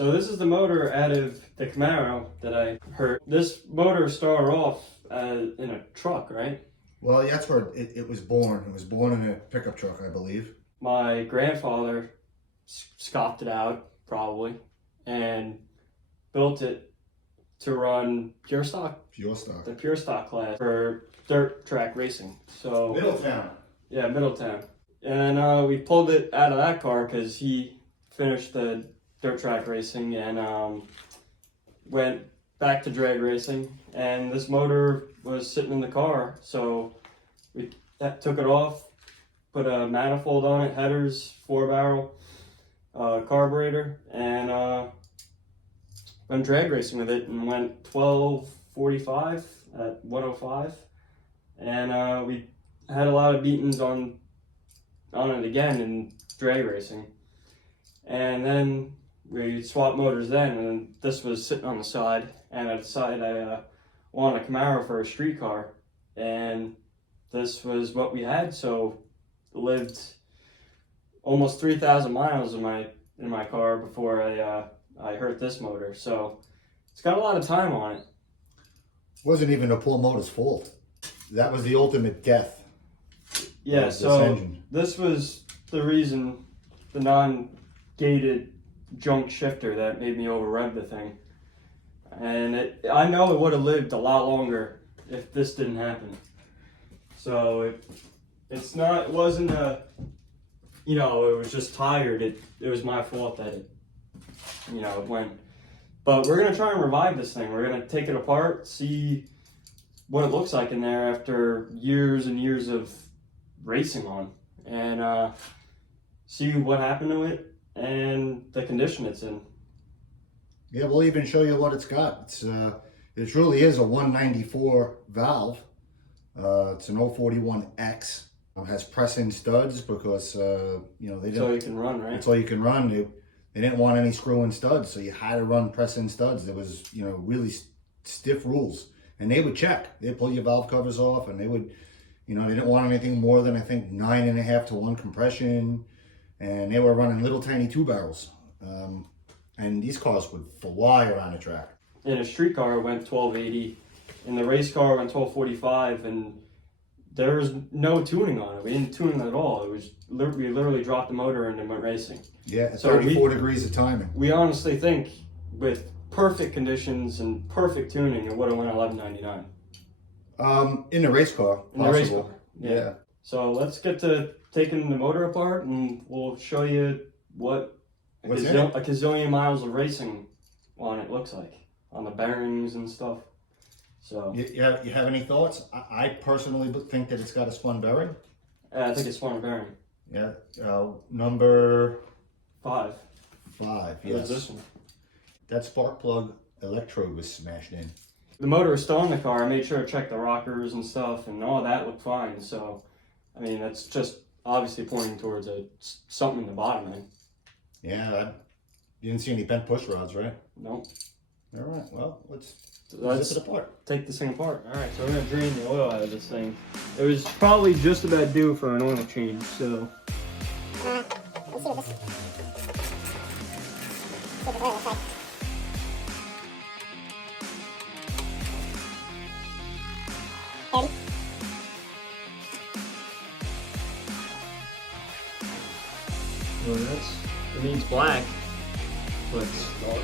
So this is the motor out of the Camaro that I hurt. This motor started off in a truck, right? Well, that's where it was born. It was born in a pickup truck, I believe. My grandfather scoffed it out, probably, and built it to run pure stock. Pure stock. The pure stock class for dirt track racing. So Middletown. Yeah, Middletown. And we pulled it out of that car because he finished the dirt track racing and went back to drag racing. And this motor was sitting in the car, so we took it off, put a manifold on it, headers, 4-barrel carburetor, and went drag racing with it and went 12:45 at 105. And we had a lot of beatings on it again in drag racing. And then we swapped motors then, and this was sitting on the side, and I decided I wanted a Camaro for a street car, and this was what we had. So lived almost 3,000 miles in my car before I hurt this motor. So it's got a lot of time on it. Wasn't even the poor motor's fault. That was the ultimate death. Yeah, so this was the reason, the non-gated junk shifter that made me over-rev the thing. And I know it would have lived a lot longer if this didn't happen. So it wasn't a, it was just tired. It was my fault that it went. But we're going to try and revive this thing. We're going to take it apart, see what it looks like in there after years and years of racing on, and see what happened to it and the condition it's in. Yeah, we'll even show you what it's got. It truly is a 194 valve. It's an 041X. It has press-in studs because they didn't. That's all you can run, right? That's all you can run. They didn't want any screw-in studs, so you had to run press-in studs. There was really stiff rules, and they would check. They'd pull your valve covers off, and they would. They didn't want anything more than, I think, 9.5 to 1 compression, and they were running little tiny 2-barrels. And these cars would fly around the track. In a street car, it went 1280. In the race car, it went 1245, and there was no tuning on it. We didn't tune it at all. It was we literally dropped the motor and then went racing. Yeah, at 34 degrees of timing. We honestly think, with perfect conditions and perfect tuning, it would have went 1199. In the race car, possible. In the race car, yeah. So let's get to taking the motor apart, and we'll show you what a gazillion miles of racing on it looks like, on the bearings and stuff. So you have any thoughts? I personally think that it's got a spun bearing. I think it's spun bearing. Yeah, number 5. 5. Yes. What's this one? That spark plug electrode was smashed in. The motor was still in the car. I made sure to check the rockers and stuff, and all that looked fine. So, I mean, that's just obviously pointing towards something in the bottom end. Yeah, you didn't see any bent push rods, right? Nope. All right, well, let's zip it apart. Take this thing apart. All right, so we're going to drain the oil out of this thing. It was probably just about due for an oil change, so. Let's see what this oil looks like. Well, it means black, but it's dark.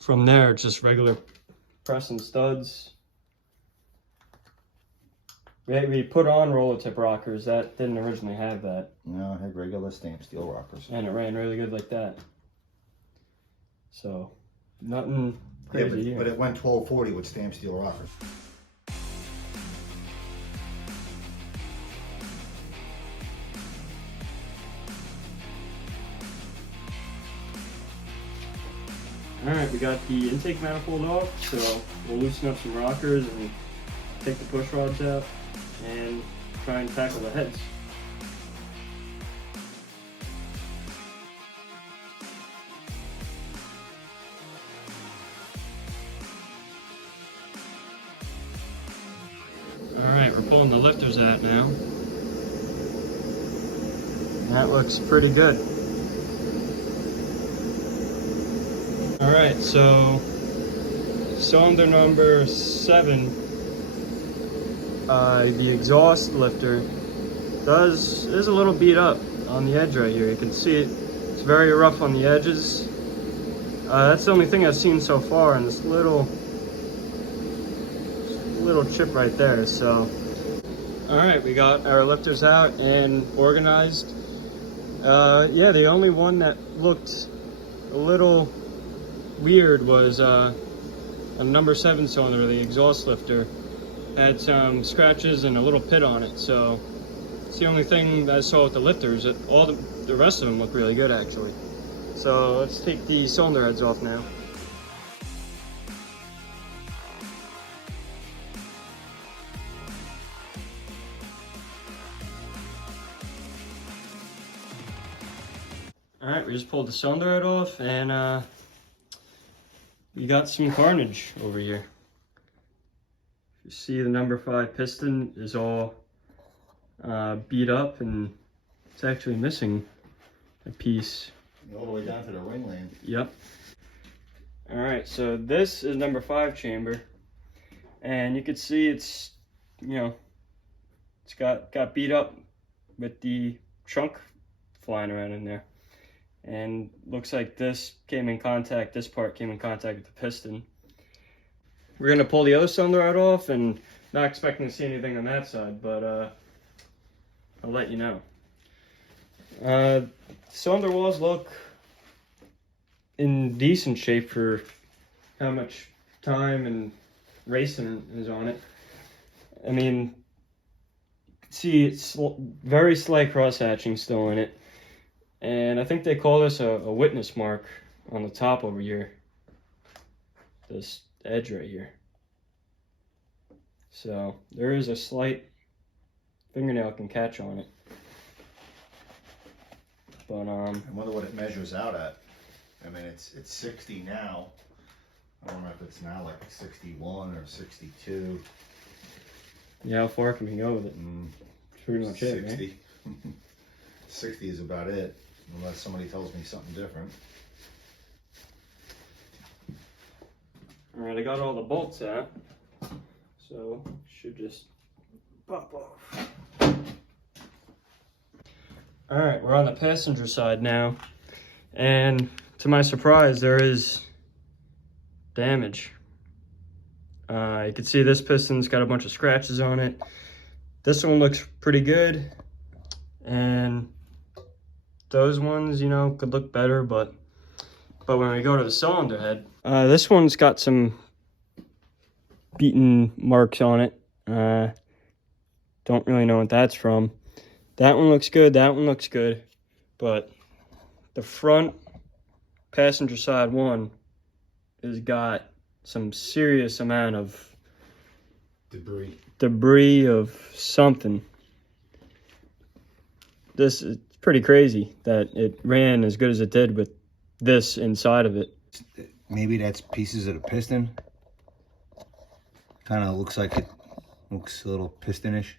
From there, it's just regular press and studs. We put on roller tip rockers that didn't originally have that. No, it had regular stainless steel rockers. And it ran really good like that. So, nothing crazy here. But it went 1240 with stainless steel rockers. Alright, we got the intake manifold off, so we'll loosen up some rockers and take the push rods out and try and tackle the heads. Alright, we're pulling the lifters out now. That looks pretty good. Alright, so cylinder number 7, the exhaust lifter is a little beat up on the edge right here. You can see it's very rough on the edges. That's the only thing I've seen so far, and this little chip right there. So, all right, we got our lifters out and organized. Yeah, the only one that looked a little weird was a number 7 cylinder, the exhaust lifter. Had some scratches and a little pit on it. So it's the only thing that I saw with the lifters. All the rest of them look really good actually. So let's take the cylinder heads off now. Alright, we just pulled the cylinder head off, and we got some carnage over here. You see the number 5 piston is all beat up, and it's actually missing a piece. All the way down to the ring land. Yep. Alright, so this is number 5 chamber, and you can see it's, you know, it's got beat up with the trunk flying around in there. And looks like this part came in contact with the piston. We're gonna pull the other cylinder out off, and not expecting to see anything on that side, but I'll let you know. Cylinder walls look in decent shape for how much time and racing is on it. I mean, see, it's very slight cross hatching still in it. And I think they call this a witness mark on the top over here. This edge right here. So there is a slight fingernail can catch on it. But I wonder what it measures out at. I mean, it's 60 now. I don't know if it's now like 61 or 62. yeah, how far can we go with it? It's pretty much 60. it, right? 60 is about it, unless somebody tells me something different. Alright, I got all the bolts out, so should just pop off. Alright, we're on the passenger side now, and to my surprise, there is damage. You can see this piston's got a bunch of scratches on it. This one looks pretty good, and those ones, you know, could look better, but when we go to the cylinder head, this one's got some beaten marks on it. Don't really know what that's from. That one looks good, that one looks good, but the front passenger side one has got some serious amount of debris of something. This is pretty crazy that it ran as good as it did with this inside of it. Maybe that's pieces of the piston. Kind of looks like it looks a little pistonish.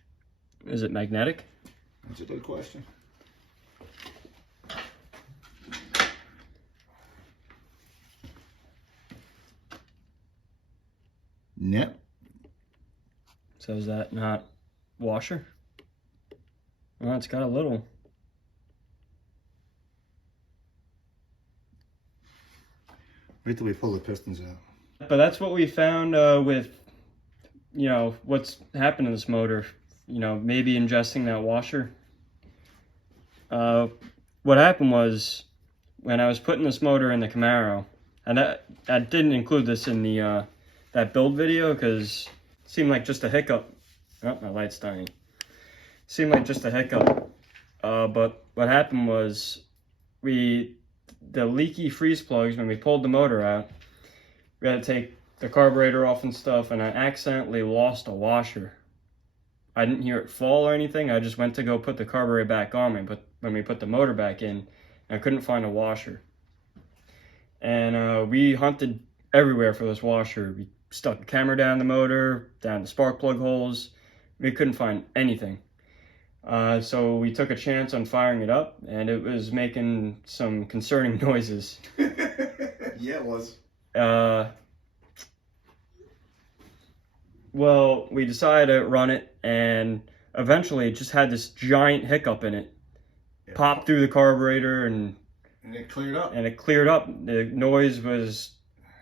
Is it magnetic? That's a good question. Yep. So is that not washer? Well, it's got a little. Wait till we pull the pistons out. But that's what we found with, you know, what's happened to this motor. You know, maybe ingesting that washer. What happened was, when I was putting this motor in the Camaro, and I didn't include this in the that build video because it seemed like just a hiccup. Oh, my light's dying. Seemed like just a hiccup. But what happened was, the leaky freeze plugs, when we pulled the motor out, we had to take the carburetor off and stuff, and I accidentally lost a washer. I didn't hear it fall or anything. I just went to go put the carburetor back on when we put the motor back in, I couldn't find a washer. And we hunted everywhere for this washer. We stuck the camera down the motor, down the spark plug holes. We couldn't find anything. So we took a chance on firing it up, and it was making some concerning noises. Yeah, it was. Well, we decided to run it, and eventually it just had this giant hiccup in it. Yeah. Popped through the carburetor, and it cleared up. And it cleared up. The noise was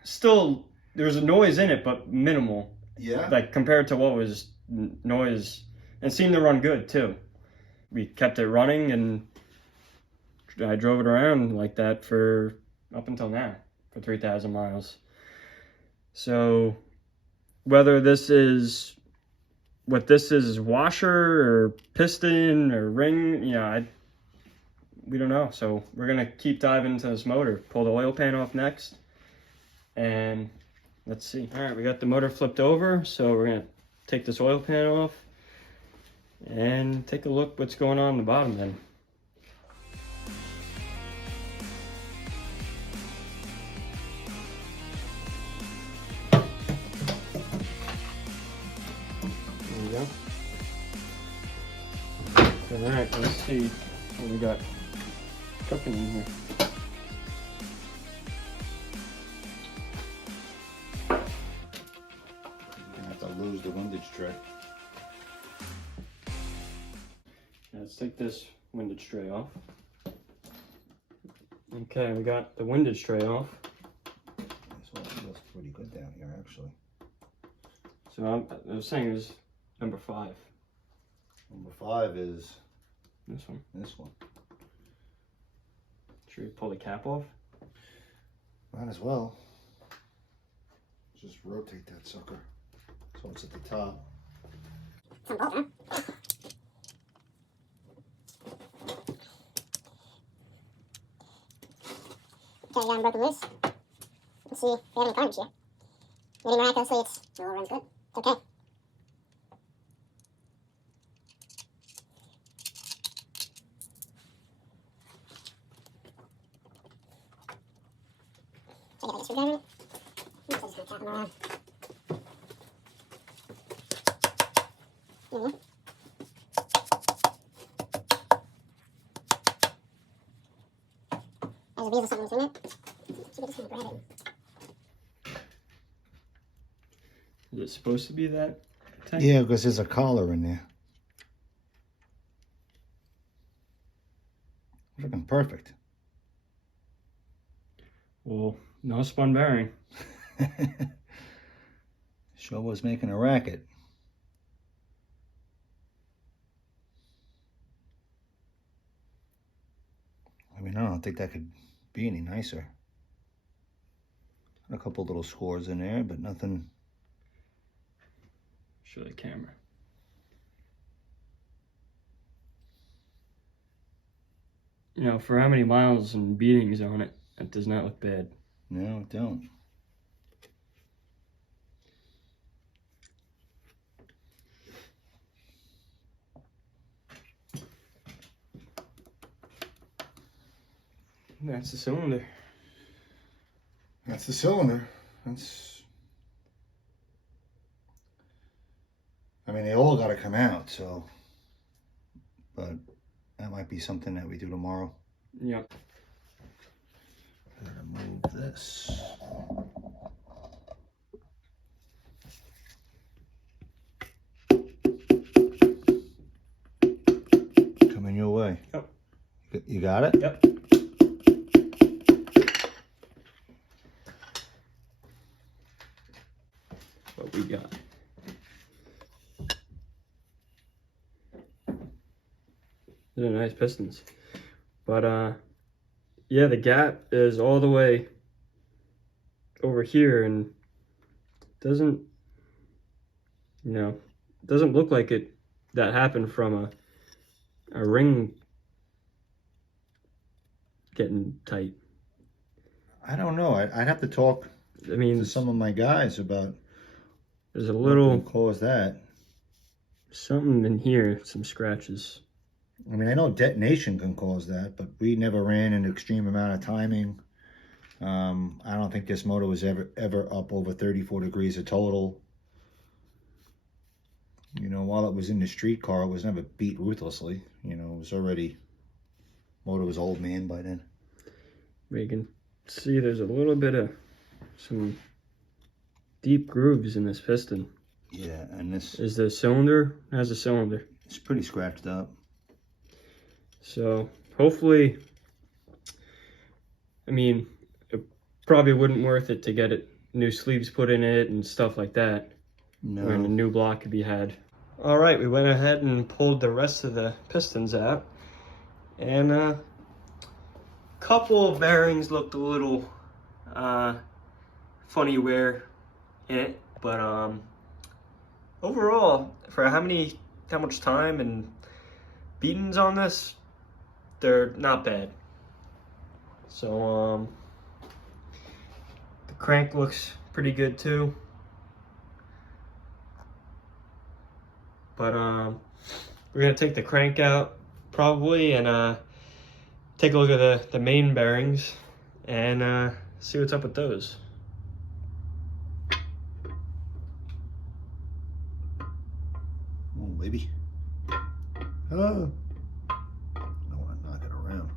still, there was a noise in it, but minimal. Yeah. Like compared to what was noise, and it seemed to run good too. We kept it running, and I drove it around like that for up until now, for 3,000 miles. So whether this is washer or piston or ring, we don't know. So we're gonna keep diving into this motor. Pull the oil pan off next, and let's see. All right, we got the motor flipped over, so we're gonna take this oil pan off and take a look what's going on in the bottom then. There we go. All right, let's see what we got cooking in here. You're gonna have to lose the windage tray. Let's take this windage tray off. Okay, we got the windage tray off. This one feels pretty good down here, actually. So I was saying it was number 5. Number 5 is This one. this one. Should we pull the cap off? Might as well. Just rotate that sucker so it's at the top. Some bolt, huh? Okay, I got them broken loose. Let's see if we have any carnage here. Maybe miraculously it all runs good. It's okay. So I got a screwdriver in it. I'm just gonna tap them around. Mm-hmm. There's a beads or something between it. So we just gonna grab it. Is it supposed to be that tight? Yeah, because there's a collar in there. Looking perfect. Well, no spun bearing. Sure was making a racket. I mean, I don't think that could be any nicer. A couple little scores in there, but nothing. Show the camera. For how many miles and beatings on it, it does not look bad. No, it don't. That's the cylinder. That's the cylinder. I mean, they all got to come out, so. But that might be something that we do tomorrow. Yep. Gotta move this. Coming your way. Yep. You got it? Yep. What we got? These are nice pistons. But yeah, the gap is all the way over here, and doesn't look like that happened from a ring getting tight. I don't know. I'd have to talk I mean, to some of my guys about there's a what little could cause that. something in here, some scratches. I mean, I know detonation can cause that, but we never ran an extreme amount of timing. I don't think this motor was ever up over 34 degrees of total. You know, while it was in the street car, it was never beat ruthlessly. You know, it was already, motor was old man by then. We can see there's a little bit of some deep grooves in this piston. Yeah, and this Is the cylinder, has a cylinder. it's pretty scratched up. So hopefully, I mean, it probably wouldn't worth it to get it new sleeves put in it and stuff like that. No. When a new block could be had. All right, we went ahead and pulled the rest of the pistons out, and a couple of bearings looked a little funny wear in it, but overall, for how much time and beatings on this, they're not bad. So the crank looks pretty good too. But we're gonna take the crank out probably and take a look at the main bearings and see what's up with those. Oh, baby. Oh. I don't want to knock it around.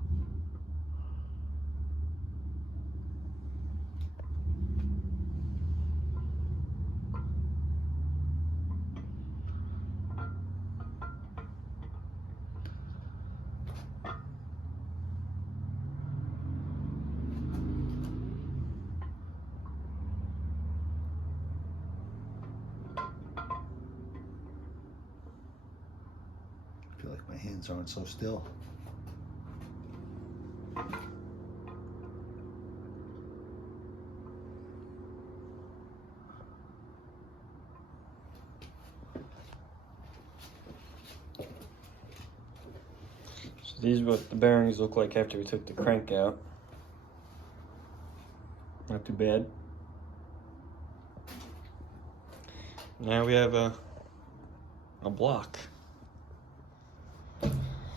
I feel like my hands aren't so still. So these are what the bearings look like after we took the crank out. Not too bad. Now we have a block.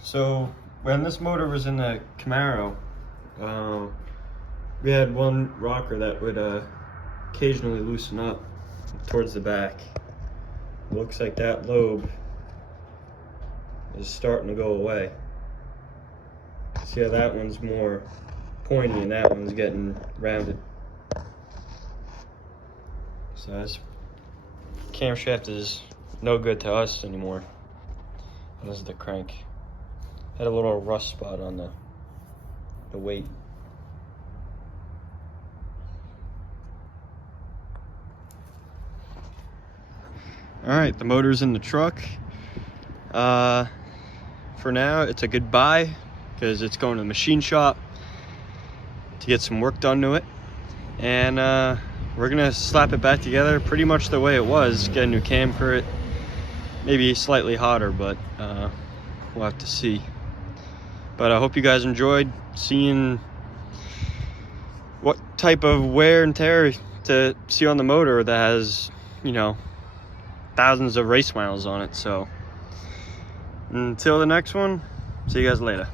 So when this motor was in the Camaro, we had one rocker that would occasionally loosen up towards the back. It looks like that lobe is starting to go away. See how that one's more pointy and that one's getting rounded. So this camshaft is no good to us anymore. And this is the crank. Had a little rust spot on the weight. All right, the motor's in the truck. For now, it's a goodbye because it's going to the machine shop to get some work done to it. And we're gonna slap it back together pretty much the way it was, get a new cam for it. Maybe slightly hotter, but we'll have to see. But I hope you guys enjoyed seeing what type of wear and tear to see on the motor that has, you know, thousands of race miles on it. So until the next one, see you guys later.